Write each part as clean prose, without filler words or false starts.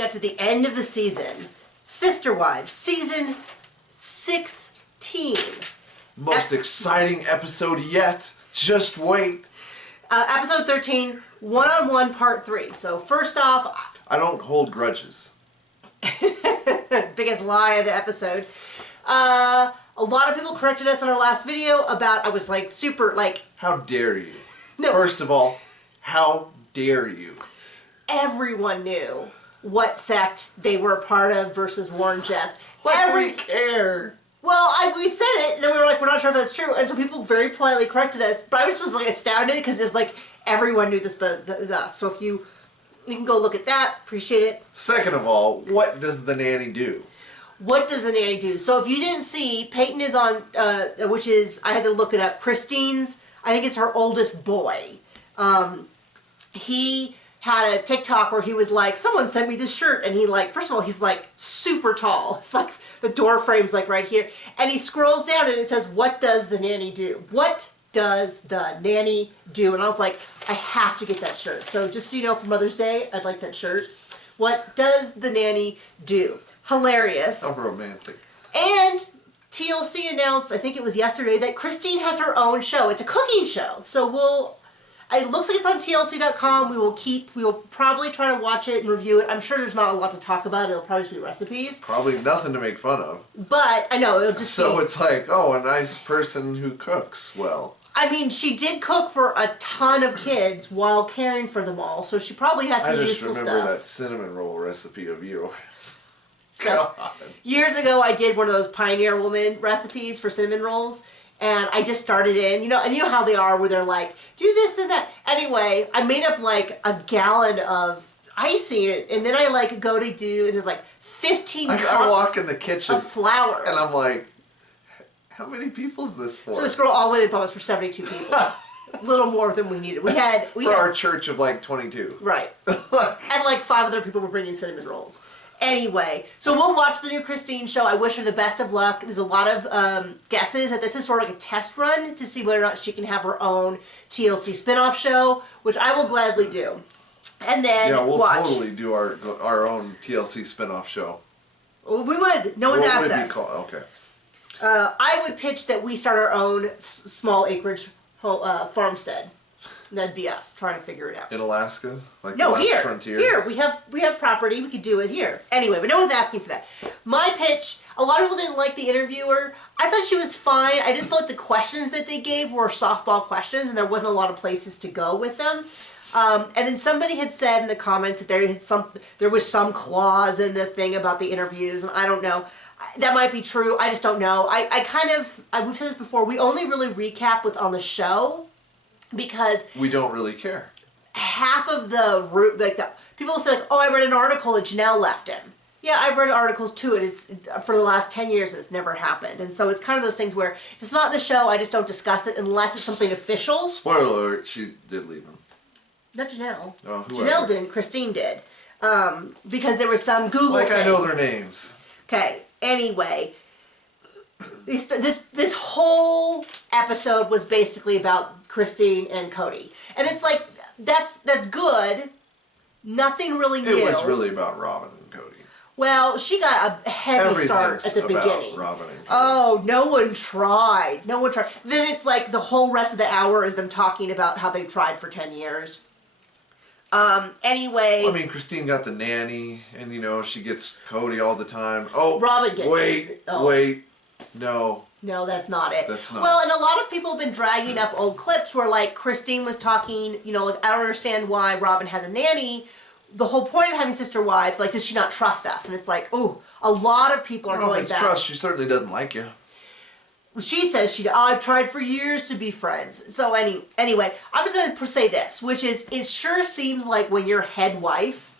got to the end of the season. Sister Wives, season 16. Most exciting episode yet. Just wait. Episode 13, one-on-one part 3. So first off... I don't hold grudges. Biggest lie of the episode. A lot of people corrected us on our last video about, I was like super like... How dare you? No. First of all, how dare you? Everyone knew what sect they were a part of versus Warren Jeffs. Why do we care? Well, we said it, and then we were like, we're not sure if that's true. And so people very politely corrected us. But I just was like astounded because it's like everyone knew this better than us. So if you can go look at that, appreciate it. Second of all, what does the nanny do? What does the nanny do? So if you didn't see, Peyton is on, which is, I had to look it up, Christine's, I think it's her oldest boy. He had a TikTok where he was like, someone sent me this shirt, and he like, first of all, he's like super tall. It's like the door frame's like right here. And he scrolls down and it says, what does the nanny do? What does the nanny do? And I was like, I have to get that shirt. So just so you know, for Mother's Day, I'd like that shirt. What does the nanny do? Hilarious. How romantic. And TLC announced, I think it was yesterday, that Christine has her own show. It's a cooking show. So it looks like it's on TLC.com. We will probably try to watch it and review it. I'm sure there's not a lot to talk about. It'll probably just be recipes. Probably nothing to make fun of. But, I know, it'll just So it's like, oh, a nice person who cooks well. I mean, she did cook for a ton of kids while caring for them all, so she probably has some useful stuff. I just remember that cinnamon roll recipe of yours. So, years ago, I did one of those Pioneer Woman recipes for cinnamon rolls. And I just started in, and you know how they are where they're like, do this and that. Anyway, I made up like a gallon of icing, and then I like go to do, and it's like 15 cups I walk in the kitchen of flour. And I'm like, how many people is this for? So we scroll all the way to the bottom, it's for 72 people. A little more than we needed. We had our church of like 22. Right. And like 5 other people were bringing cinnamon rolls. Anyway, so we'll watch the new Christine show. I wish her the best of luck. There's a lot of guesses that this is sort of like a test run to see whether or not she can have her own TLC spinoff show, which I will gladly do. And then we'll watch. Totally do our own TLC spinoff show. Well, we would. No one's asked us. Okay. I would pitch that we start our own small acreage farmstead. And that'd be us trying to figure it out. In Alaska? Like no, the last here. frontier? Here. We have property. We could do it here. Anyway, but no one's asking for that. My pitch, a lot of people didn't like the interviewer. I thought she was fine. I just felt the questions that they gave were softball questions, and there wasn't a lot of places to go with them. And then somebody had said in the comments that there was some clause in the thing about the interviews, and I don't know. That might be true. I just don't know. We've said this before, we only really recap what's on the show, because we don't really care. Half of the people say like, oh, I read an article that Janelle left him. Yeah, I've read articles too, and it's for the last 10 years it's never happened. And so it's kind of those things where if it's not in the show, I just don't discuss it unless it's something official. Spoiler alert, she did leave him. Not Janelle. Oh, Janelle didn't, Christine did. Because there was some Google thing. I know their names. Okay, anyway. This whole episode was basically about Christine and Cody. And it's like, that's good. Nothing really new. It was really about Robin and Cody. Well, she got a heavy start at the beginning. Robin and Cody. Oh, no one tried. No one tried. Then it's like the whole rest of the hour is them talking about how they tried for 10 years. Anyway. Well, I mean, Christine got the nanny, and she gets Cody all the time. Oh, Robin gets wait. No. No, that's not it. That's not. Well, and a lot of people have been dragging up old clips where, like, Christine was talking, like, I don't understand why Robin has a nanny. The whole point of having sister wives, like, does she not trust us? And it's like, ooh, a lot of people are going back. Trust, she certainly doesn't like you. She says I've tried for years to be friends. So anyway, I'm just going to say this, which is, it sure seems like when you're head wife,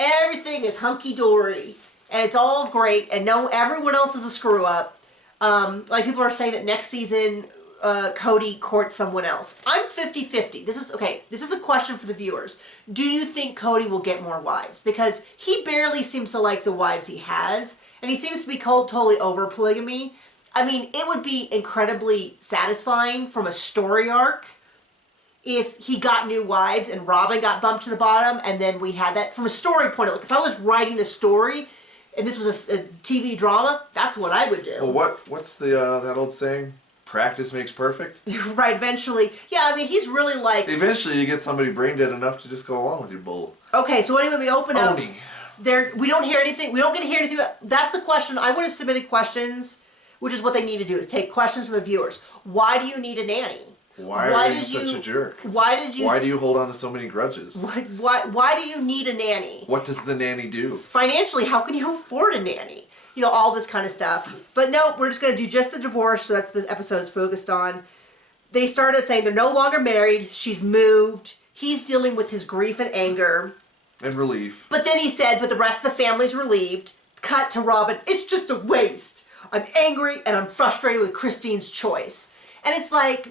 everything is hunky-dory, and it's all great, and everyone else is a screw-up. Like people are saying that next season, Cody courts someone else. I'm 50-50. This is a question for the viewers. Do you think Cody will get more wives? Because he barely seems to like the wives he has, and he seems to be totally over polygamy. I mean, it would be incredibly satisfying from a story arc if he got new wives and Robin got bumped to the bottom, and then we had that from a story point of, like, if I was writing a story and this was a TV drama, that's what I would do. Well, what's the that old saying? Practice makes perfect. Right, eventually. Yeah, I mean, he's really like... Eventually you get somebody brain dead enough to just go along with your bull. Okay, so anyway, we open up... Oni. We don't hear anything. We don't get to hear anything. That's the question. I would have submitted questions, which is what they need to do, is take questions from the viewers. Why do you need a nanny? Why are you such a jerk? Why do you hold on to so many grudges? Why do you need a nanny? What does the nanny do? Financially, how can you afford a nanny? You know, all this kind of stuff. But no, we're just going to do just the divorce, so that's the episode's focused on. They started saying they're no longer married. She's moved. He's dealing with his grief and anger. And relief. But then he said, but the rest of the family's relieved. Cut to Robin. It's just a waste. I'm angry and I'm frustrated with Christine's choice. And it's like,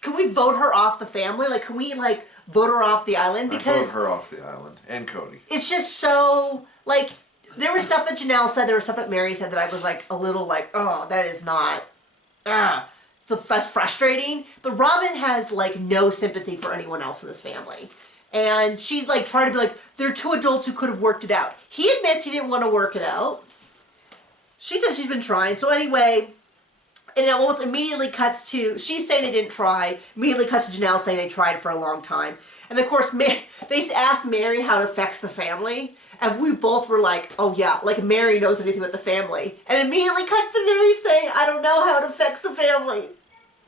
can we vote her off the family? Like, can we, like, vote her off the island? Because vote her off the island. And Cody. It's just so, like, there was stuff that Janelle said, there was stuff that Mary said that I was, like, a little like, oh, that is not, so that's frustrating. But Robin has, like, no sympathy for anyone else in this family. And she's, like, trying to be like, they're two adults who could have worked it out. He admits he didn't want to work it out. She says she's been trying. So anyway, and it almost immediately cuts to, she's saying they didn't try. Immediately cuts to Janelle saying they tried for a long time. And of course, they asked Mary how it affects the family. And we both were like, oh yeah, like Mary knows anything about the family. And immediately cuts to Mary saying, I don't know how it affects the family.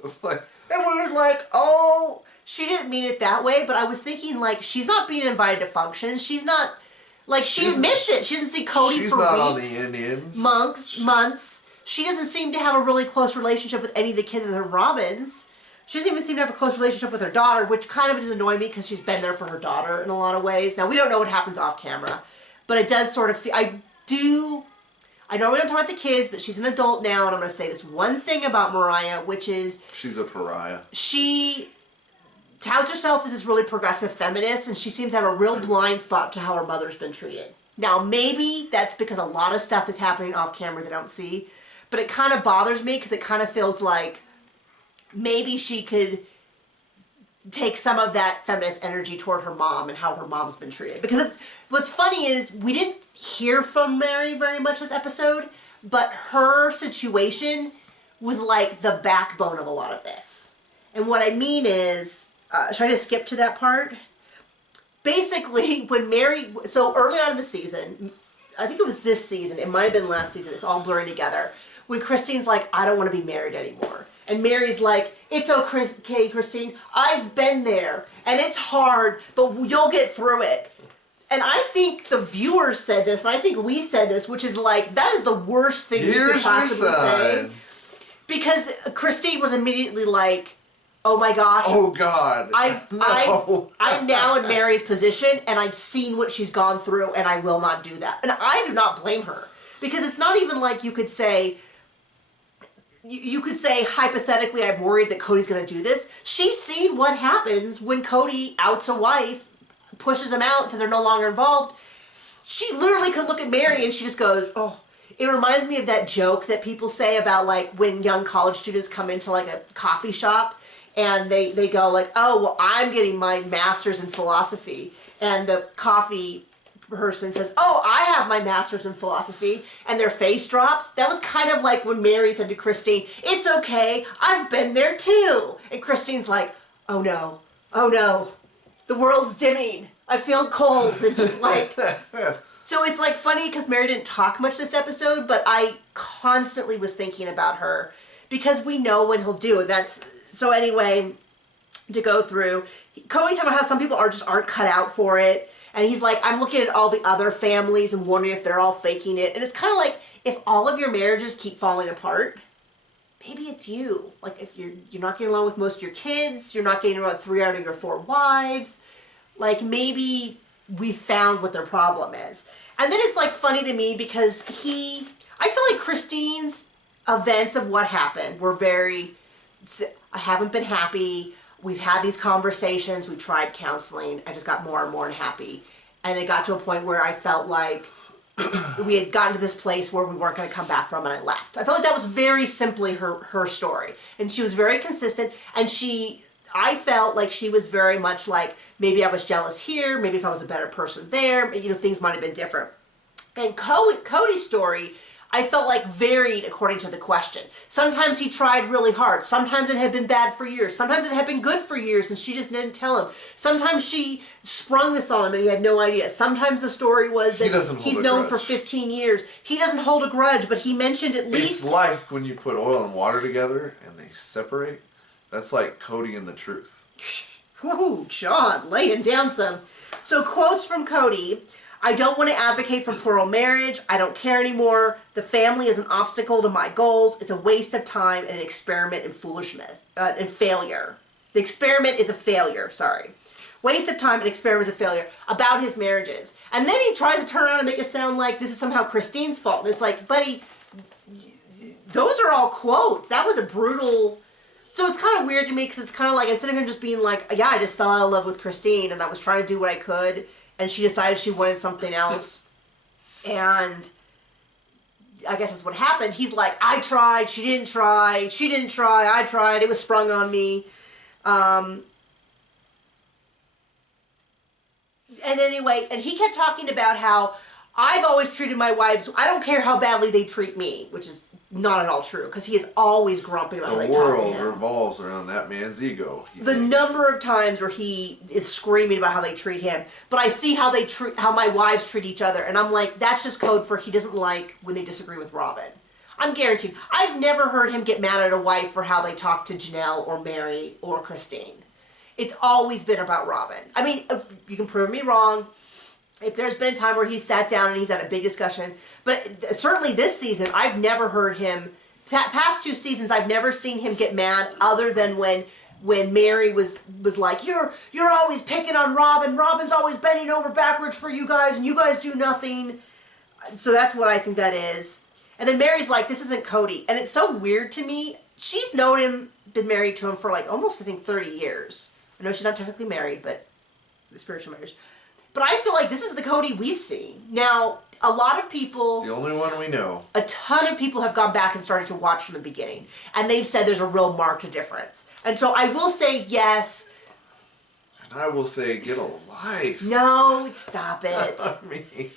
It's like, and we were like, oh... She didn't mean it that way, but I was thinking, like, she's not being invited to functions. She's not, like, she admits it. She doesn't see Cody for weeks. She's not on the Indians. Months. She doesn't seem to have a really close relationship with any of the kids that are Robins. She doesn't even seem to have a close relationship with her daughter, which kind of does annoy me because she's been there for her daughter in a lot of ways. Now, we don't know what happens off camera, but it does sort of feel, I know we don't talk about the kids, but she's an adult now, and I'm going to say this one thing about Mariah, which is... She's a pariah. She... touts herself as this really progressive feminist, and she seems to have a real blind spot to how her mother's been treated. Now, maybe that's because a lot of stuff is happening off camera that I don't see, but it kind of bothers me because it kind of feels like maybe she could take some of that feminist energy toward her mom and how her mom's been treated. Because what's funny is we didn't hear from Mary very much this episode, but her situation was like the backbone of a lot of this. And what I mean is... should I just skip to that part? Basically, when Mary... So early on in the season, I think it was this season, it might have been last season, it's all blurring together, when Christine's like, I don't want to be married anymore. And Mary's like, it's okay, Christine, I've been there, and it's hard, but you'll get through it. And I think the viewers said this, and I think we said this, which is like, that is the worst thing you could possibly say. Because Christine was immediately like... Oh my gosh. Oh God. I'm now in Mary's position and I've seen what she's gone through and I will not do that. And I do not blame her. Because it's not even like you could say, hypothetically, I'm worried that Cody's going to do this. She's seen what happens when Cody outs a wife, pushes them out, says they're no longer involved. She literally could look at Mary and she just goes, oh. It reminds me of that joke that people say about like when young college students come into like a coffee shop and they go like, oh, well, I'm getting my master's in philosophy. And the coffee person says, oh, I have my master's in philosophy. And their face drops. That was kind of like when Mary said to Christine, it's okay, I've been there too. And Christine's like, oh no, the world's dimming. I feel cold. And just like... So it's like funny because Mary didn't talk much this episode, but I constantly was thinking about her because we know what he'll do. And that's... So anyway, to go through, Cody's talking about how some people aren't cut out for it. And he's like, I'm looking at all the other families and wondering if they're all faking it. And it's kind of like, if all of your marriages keep falling apart, maybe it's you. Like, if you're not getting along with most of your kids, you're not getting along with 3 out of your 4 wives, like, maybe we found what their problem is. And then it's, like, funny to me because I feel like Christine's events of what happened were very... I haven't been happy. We've had these conversations. We tried counseling. I just got more and more unhappy. And it got to a point where I felt like we had gotten to this place where we weren't going to come back from, and I left. I felt like that was very simply her story. And she was very consistent. And I felt like she was very much like, maybe I was jealous here, maybe if I was a better person there, things might have been different. And Cody's story, I felt like varied according to the question. Sometimes he tried really hard. Sometimes it had been bad for years. Sometimes it had been good for years and she just didn't tell him. Sometimes she sprung this on him and he had no idea. Sometimes the story was that he's known for 15 years. He doesn't hold a grudge, but he mentioned at least... It's like when you put oil and water together and they separate. That's like Cody and the truth. Whoo, John, laying down some. So quotes from Cody. I don't want to advocate for plural marriage. I don't care anymore. The family is an obstacle to my goals. It's a waste of time and an experiment in foolishness and failure. The experiment is a failure, sorry. Waste of time and experiment is a failure about his marriages. And then he tries to turn around and make it sound like this is somehow Christine's fault. And it's like, buddy, those are all quotes. That was a brutal... So it's kind of weird to me because it's kind of like, instead of him just being like, yeah, I just fell out of love with Christine and I was trying to do what I could and she decided she wanted something else. And I guess that's what happened. He's like, I tried, she didn't try, I tried, it was sprung on me. And anyway, and he kept talking about how I've always treated my wives, I don't care how badly they treat me, which is not at all true, because he is always grumpy about how they talk to him. The world revolves around that man's ego. The number of times where he is screaming about how they treat him, but I see how how my wives treat each other, and I'm like, that's just code for he doesn't like when they disagree with Robin. I'm guaranteed. I've never heard him get mad at a wife for how they talk to Janelle or Mary or Christine. It's always been about Robin. I mean, you can prove me wrong. If there's been a time where he's sat down and he's had a big discussion, but certainly this season, I've never heard him, past 2 seasons, I've never seen him get mad other than when Mary was like, you're always picking on Robin. Robin's always bending over backwards for you guys and you guys do nothing. So that's what I think that is. And then Mary's like, this isn't Cody. And it's so weird to me. She's known him, been married to him for like almost, I think, 30 years. I know she's not technically married, but the spiritual marriage. But I feel like this is the Cody we've seen. Now, a lot of people... The only one we know. A ton of people have gone back and started to watch from the beginning. And they've said there's a real marked difference. And so I will say yes. And I will say get a life. No, stop it. I mean,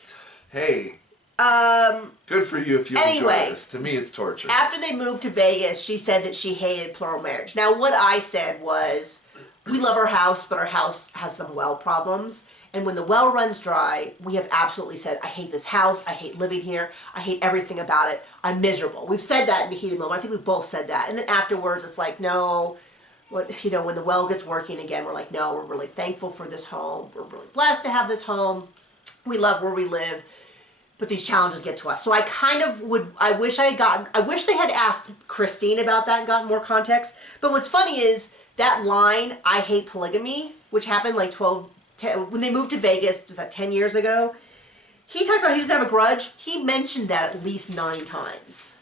hey. Good for you if you enjoy this. To me, it's torture. After they moved to Vegas, she said that she hated plural marriage. Now, what I said was, we love our house, but our house has some well problems. And when the well runs dry, we have absolutely said, I hate this house, I hate living here, I hate everything about it, I'm miserable. We've said that in the heated moment. I think we both said that. And then afterwards, it's like, no, when the well gets working again, we're like, no, we're really thankful for this home. We're really blessed to have this home. We love where we live. But these challenges get to us. So I kind of I wish they had asked Christine about that and gotten more context. But what's funny is that line, I hate polygamy, which happened like when they moved to Vegas, was that 10 years ago? He talks about he doesn't have a grudge. He mentioned that at least 9 times.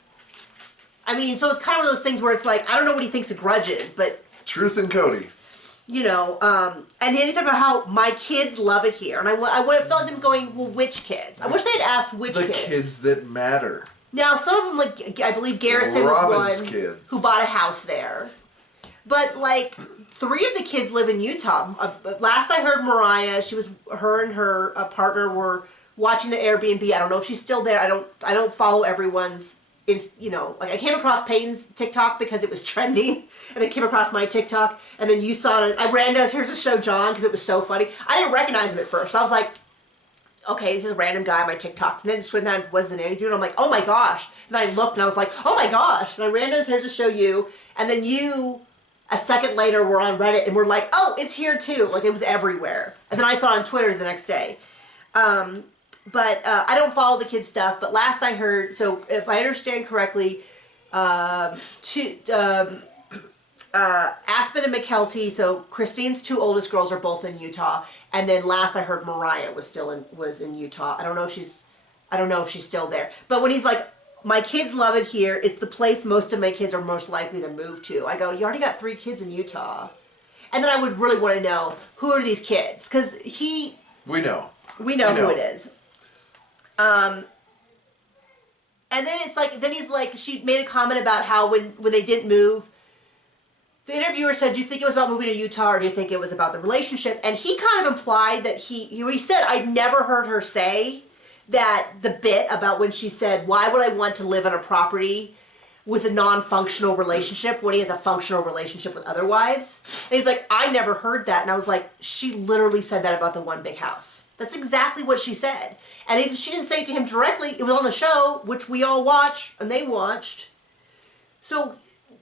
I mean, so it's kind of one of those things where it's like, I don't know what he thinks a grudge is, but... Truth and Cody. And then he talked about how my kids love it here. And I felt like them going, well, which kids? I wish they had asked which kids. The kids that matter. Now, some of them, like, I believe Garrison was one kids. Who bought a house there. But, like... 3 of the kids live in Utah. Last I heard, Mariah, her and her partner were watching the Airbnb. I don't know if she's still there. I don't follow everyone's, like I came across Peyton's TikTok because it was trending, and it came across my TikTok, and then you saw it. I ran down, here's to show John because it was so funny. I didn't recognize him at first. So I was like, okay, this is a random guy on my TikTok. And then just went down, what's the name? And I'm like, oh my gosh. And then I looked and I was like, oh my gosh. And I ran down, here's to show you, and then you... A second later, we're on Reddit, and we're like, oh, it's here too. Like, it was everywhere. And then I saw it on Twitter the next day. But I don't follow the kids' stuff. But last I heard, so if I understand correctly, Aspen and McKelty, so Christine's 2 oldest girls are both in Utah. And then last I heard, Mariah was in Utah. I don't know if she's still there. But when he's like, my kids love it here. It's the place most of my kids are most likely to move to. I go, you already got 3 kids in Utah. And then I would really want to know, who are these kids? Because We know who it is. And then it's like, then he's like, she made a comment about how when they didn't move, the interviewer said, do you think it was about moving to Utah or do you think it was about the relationship? And he kind of implied that he said, I'd never heard her say that the bit about when she said, why would I want to live on a property with a non-functional relationship when he has a functional relationship with other wives? And he's like, I never heard that. And I was like, she literally said that about the one big house. That's exactly what she said. And if she didn't say it to him directly, it was on the show, which we all watched and they watched. So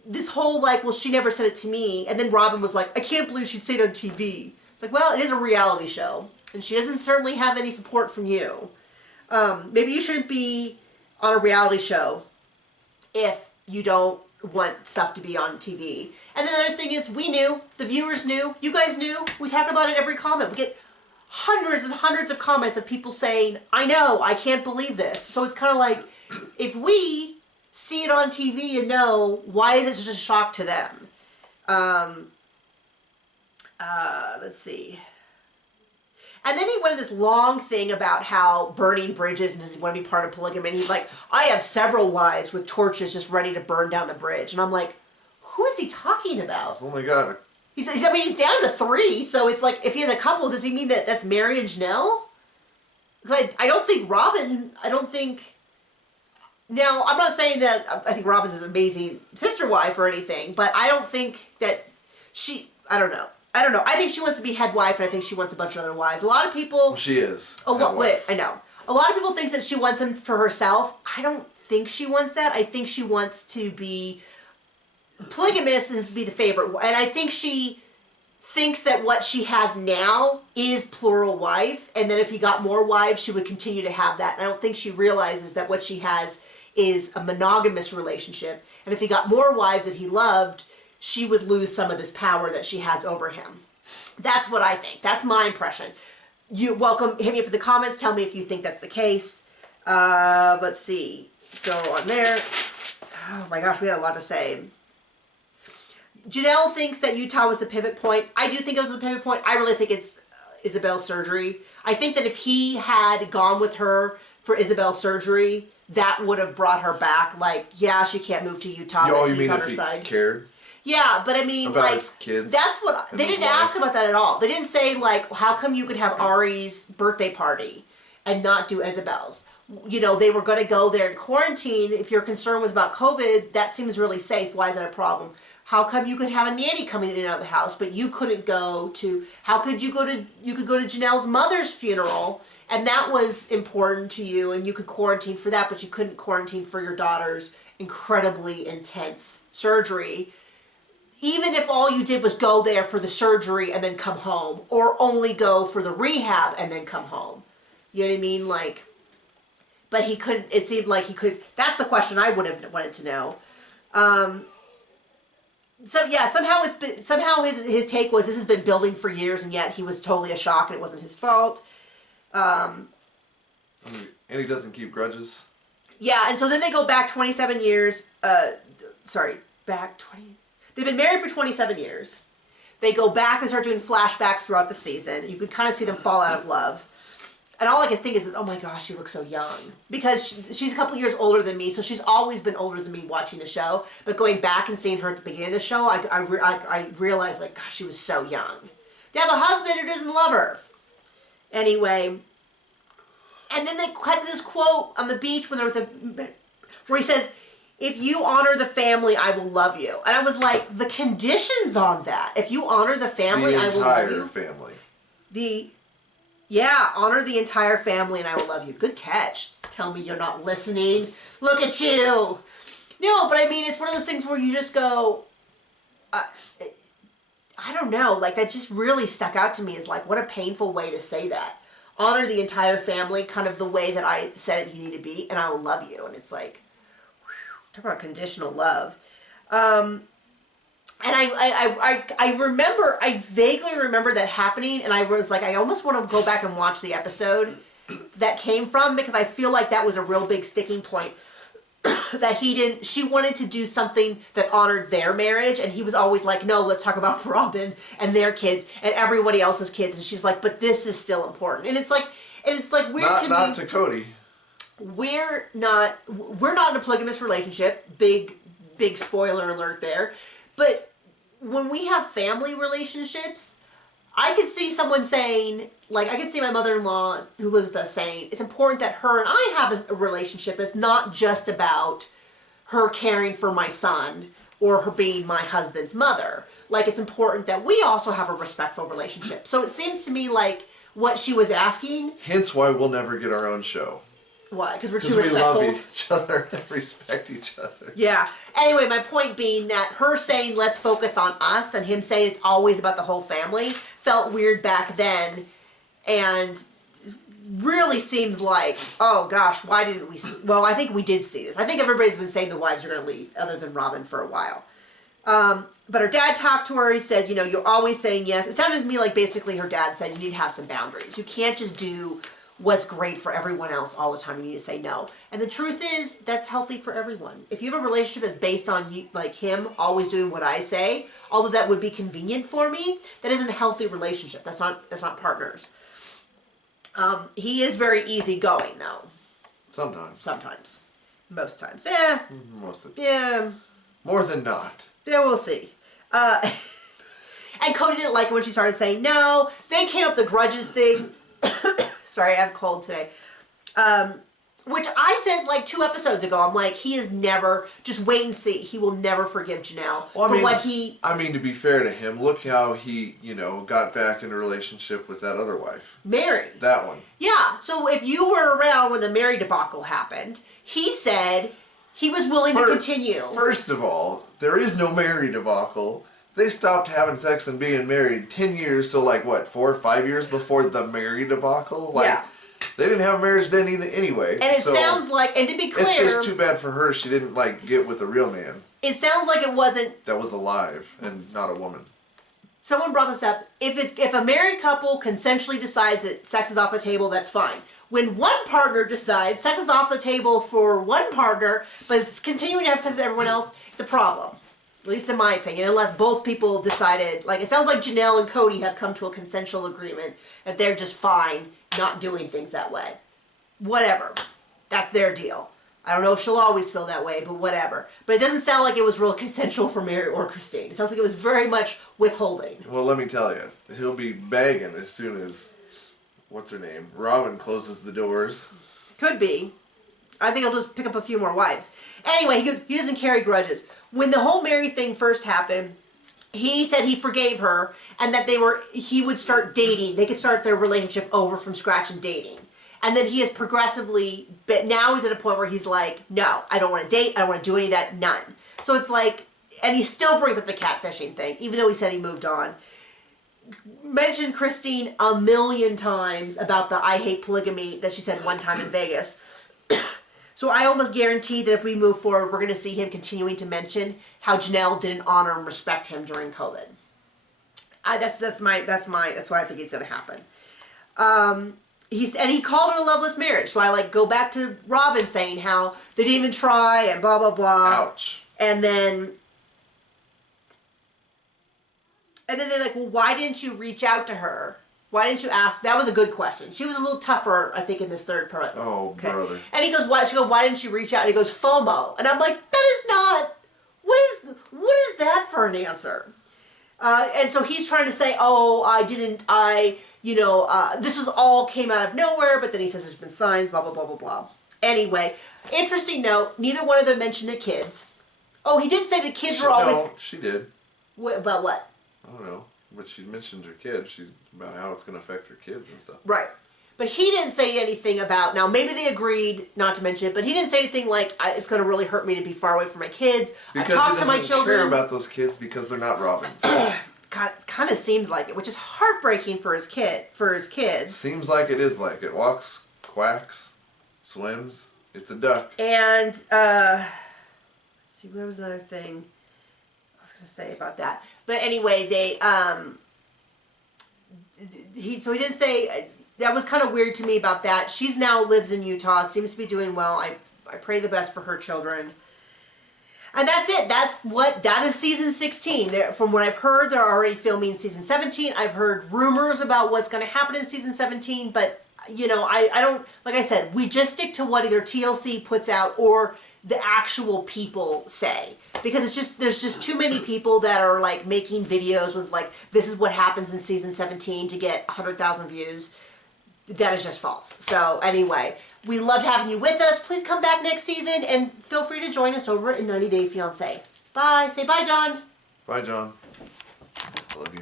this whole like, well, she never said it to me. And then Robin was like, I can't believe she'd say it on TV. It's like, well, it is a reality show. And she doesn't certainly have any support from you. Maybe you shouldn't be on a reality show if you don't want stuff to be on TV. And then the other thing is, we knew, the viewers knew, you guys knew, we talk about it every comment. We get hundreds and hundreds of comments of people saying, I know, I can't believe this. So it's kind of like, if we see it on TV and know, why is it such a shock to them? Let's see. And then he went this long thing about how burning bridges and does he want to be part of polygamy. And he's like, I have several wives with torches just ready to burn down the bridge. And I'm like, who is he talking about? He's only got He's down to 3. So it's like, if he has a couple, does he mean that that's Mary and Janelle? Like, I don't think Robin, now, I'm not saying that I think Robin's an amazing sister wife or anything, but I don't think that I don't know. I think she wants to be head wife, and I think she wants a bunch of other wives. A lot of people... Well, she is. Oh, wait, I know. A lot of people think that she wants him for herself. I don't think she wants that. I think she wants to be polygamous and to be the favorite. And I think she thinks that what she has now is plural wife, and that if he got more wives, she would continue to have that. And I don't think she realizes that what she has is a monogamous relationship. And if he got more wives that he loved, she would lose some of this power that she has over him. That's what I think. That's my impression. Hit me up in the comments. Tell me if you think that's the case. Let's see. So on there, oh my gosh, we had a lot to say. Janelle thinks that Utah was the pivot point. I do think it was the pivot point. I really think it's Isabel's surgery. I think that if he had gone with her for Isabel's surgery, that would have brought her back. Like, yeah, she can't move to Utah, but he's on her side. Cared? Yeah, but I mean, about like, his kids that's what, they didn't ask about that at all. They didn't say, like, how come you could have Ari's birthday party and not do Isabel's? You know, they were going to go there in quarantine. If your concern was about COVID, that seems really safe. Why is that a problem? How come you could have a nanny coming in and out of the house, but you couldn't go to, you could go to Janelle's mother's funeral, and that was important to you, and you could quarantine for that, but you couldn't quarantine for your daughter's incredibly intense surgery. Even if all you did was go there for the surgery and then come home, or only go for the rehab and then come home. You know what I mean? Like, but he couldn't, it seemed like he could, that's the question I would have wanted to know. So yeah, somehow his take was this has been building for years and yet he was totally a shock and it wasn't his fault. And he doesn't keep grudges. Yeah, and so then they go back 27 years, they've been married for 27 years. They go back and start doing flashbacks throughout the season. You can kind of see them fall out of love. And all I can think is, oh my gosh, she looks so young. Because she's a couple years older than me, so she's always been older than me watching the show. But going back and seeing her at the beginning of the show, I realized, like, gosh, she was so young. To have a husband who doesn't love her. Anyway. And then they cut to this quote on the beach when where he says, if you honor the family, I will love you. And I was like, the conditions on that. If you honor the family, I will love you. The entire family. Yeah, honor the entire family and I will love you. Good catch. Tell me you're not listening. Look at you. No, but I mean, it's one of those things where you just go, I don't know, like that just really stuck out to me as like, what a painful way to say that. Honor the entire family, kind of the way that I said it you need to be, and I will love you. And it's like, talk about conditional love. And I remember, I vaguely remember that happening, and I was like, I almost want to go back and watch the episode that came from, because I feel like that was a real big sticking point. That she wanted to do something that honored their marriage, and he was always like, no, let's talk about Robin and their kids and everybody else's kids. And she's like, but this is still important. And it's like weird to me. Not to Cody. We're not in a polygamous relationship. Big spoiler alert there. But when we have family relationships, I could see someone saying, like, I could see my mother-in-law who lives with us saying, it's important that her and I have a relationship. It's not just about her caring for my son or her being my husband's mother. Like, it's important that we also have a respectful relationship. So it seems to me like what she was asking. Hence why we'll never get our own show. Why? Because we're too respectful? We love each other and respect each other. Yeah. Anyway, my point being that her saying, let's focus on us, and him saying it's always about the whole family, felt weird back then, and really seems like, oh gosh, why didn't we... Well, I think we did see this. I think everybody's been saying the wives are going to leave, other than Robin, for a while. But her dad talked to her. He said, you know, you're always saying yes. It sounded to me like basically her dad said you need to have some boundaries. You can't just do what's great for everyone else all the time. You need to say no. And the truth is, that's healthy for everyone. If you have a relationship that's based on you, like him always doing what I say, although that would be convenient for me, that isn't a healthy relationship. That's not partners. He is very easygoing though. Sometimes. Sometimes. Most times. Yeah. Most of the time. Yeah. More than not. Yeah, we'll see. And Cody didn't like it when she started saying no. Then came up the grudges thing. Sorry, I have a cold today. Which I said like 2 episodes ago. I'm like, he is never, just wait and see. He will never forgive Janelle for what he... I mean, to be fair to him, look how he, you know, got back in a relationship with that other wife. Mary. That one. Yeah, so if you were around when the Mary debacle happened, he said he was willing to continue. First of all, there is no Mary debacle. They stopped having sex and being married 10 years, so like what, 4 or 5 years before the Mary debacle? Like, yeah. They didn't have a marriage then anyway. And it sounds like, and to be clear... It's just too bad for her she didn't like get with a real man. It sounds like it wasn't... That was alive and not a woman. Someone brought this up. If a married couple consensually decides that sex is off the table, that's fine. When one partner decides sex is off the table for one partner, but is continuing to have sex with everyone else, it's a problem. At least in my opinion, unless both people decided, like it sounds like Janelle and Cody have come to a consensual agreement that they're just fine not doing things that way. Whatever. That's their deal. I don't know if she'll always feel that way, but whatever. But it doesn't sound like it was real consensual for Mary or Christine. It sounds like it was very much withholding. Well, let me tell you, he'll be begging as soon as, what's her name, Robin closes the doors. Could be. I think he'll just pick up a few more wives. Anyway, he doesn't carry grudges. When the whole Mary thing first happened, he said he forgave her and that he would start dating. They could start their relationship over from scratch and dating. And then he has progressively, but now he's at a point where he's like, no, I don't want to date. I don't want to do any of that. None. So it's like, and he still brings up the catfishing thing, even though he said he moved on. Mentioned Christine a million times about the I hate polygamy that she said one time in Vegas. So I almost guarantee that if we move forward, we're going to see him continuing to mention how Janelle didn't honor and respect him during COVID. That's what I think is going to happen. He called it a loveless marriage. So I like go back to Robin saying how they didn't even try and blah blah blah. Ouch. And then they're like, well, why didn't you reach out to her? Why didn't you ask? That was a good question. She was a little tougher, I think, in this third part. Oh, okay. Brother. And he goes, why? She goes, why didn't you reach out? And he goes, FOMO. And I'm like, that is not. What is that for an answer? And so he's trying to say, oh, this was all came out of nowhere. But then he says there's been signs, blah blah blah blah blah. Anyway, interesting note. Neither one of them mentioned the kids. Oh, he did say the kids were always. No, she did. About what? I don't know. But she mentioned her kids. About how it's going to affect her kids and stuff. Right. But he didn't say anything about, now maybe they agreed not to mention it, but he didn't say anything like, it's going to really hurt me to be far away from my kids. Because I talk to my children. He doesn't care about those kids because they're not Robin's. God, it kind of seems like it, which is heartbreaking for his kids. Seems like it is like it. Walks, quacks, swims. It's a duck. And, let's see, what was another thing I was going to say about that? But anyway, he didn't say, that was kind of weird to me about that. She's now lives in Utah, seems to be doing well. I pray the best for her children. And that's it. That is season 16. From what I've heard, they're already filming season 17. I've heard rumors about what's going to happen in season 17, but, I don't, like I said, we just stick to what either TLC puts out or the actual people say, because it's just, there's just too many people that are like making videos with like, this is what happens in season 17 to get 100,000 views. That is just false. So anyway, we loved having you with us. Please come back next season and feel free to join us over in 90 Day Fiancé. Bye. Say bye, John. Bye, John. I love you.